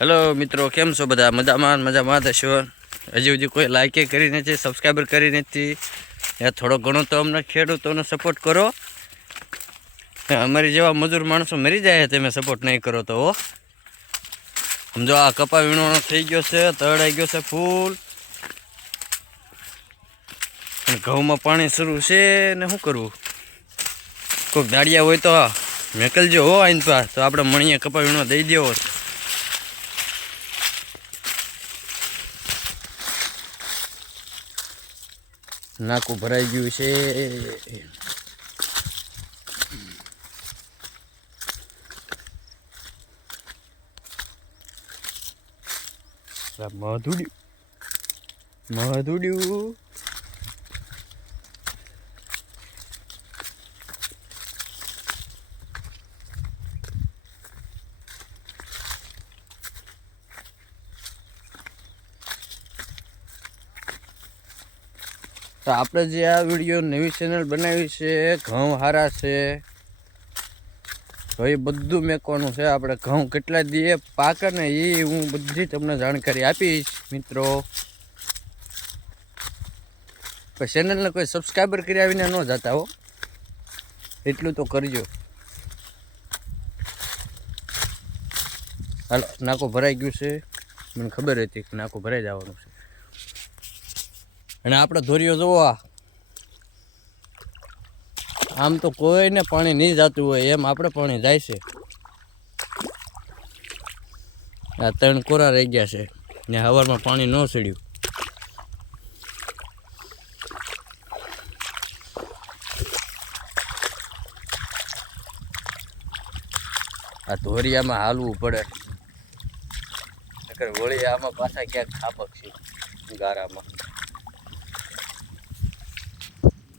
Hello મિત્રો, કેમ છો બધા? મજામાં થશો? હજી કોઈ લાઈકે કરી નથી, સબસ્ક્રાઈબર કરી નથી. થોડો ઘણો તો અમને ખેડૂતોને સપોર્ટ કરો. અમારી જેવા મજૂર માણસો મરી જાય તમે સપોર્ટ નહીં કરો તો. સમજો આ કપા વીણવાનો થઈ ગયો છે, તળાઈ ગયો છે ફૂલ. ઘઉંમાં પાણી શરૂ છે ને શું કરવું? કોઈક દાડિયા હોય તો મેકલજો હો આઈન પા, તો આપણે મણીએ કપા વીણો દઈ દેવો. નાકું ભરાઈ ગયું છે. મધુડ્યું તો આપણે જે આ વિડીયો નવી ચેનલ બનાવી છે, ઘઉં હારા છે તો એ બધું મેકવાનું છે. આપણે ઘઉં કેટલા દીએ પાકે ને એ હું બધી તમને જાણકારી આપીશ મિત્રો. ચેનલને કોઈ સબસ્ક્રાઈબર કરી આવીને ન જતા હો, એટલું તો કરજો. હાલો, નાકો ભરાઈ ગયું છે, મને ખબર હતી કે નાકો ભરાઈ જવાનું છે. અને આપણે ધોરીઓ જોવો, આમ તો કોઈને પાણી નહીં જતું હોય એમ આપણે પાણી જાય છે. આ 3 કોરા રહી ગયા છે ને હવારમાં પાણી ન ચડ્યું. આ ધોરિયામાં હાલવું પડે, નકર વળી આમાં પાછા ક્યાંક ખાપક છે ગારામાં.